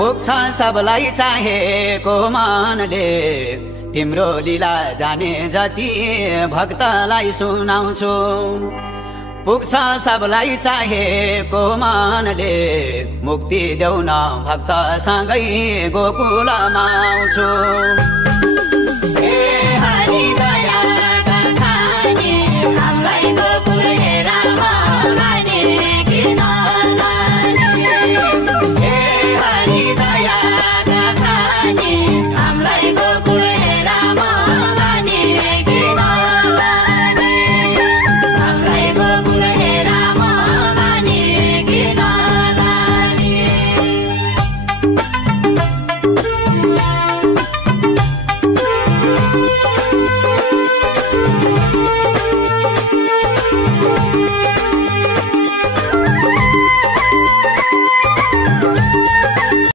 पुग्छ सबलाई चाहेको मनले तिम्रो लीला जाने जति भक्तलाई सुनाउँछु पुग्छ सबलाई चाहेको मनले मुक्ति देऊ न भक्तसँगै गोकुलमा आउँछु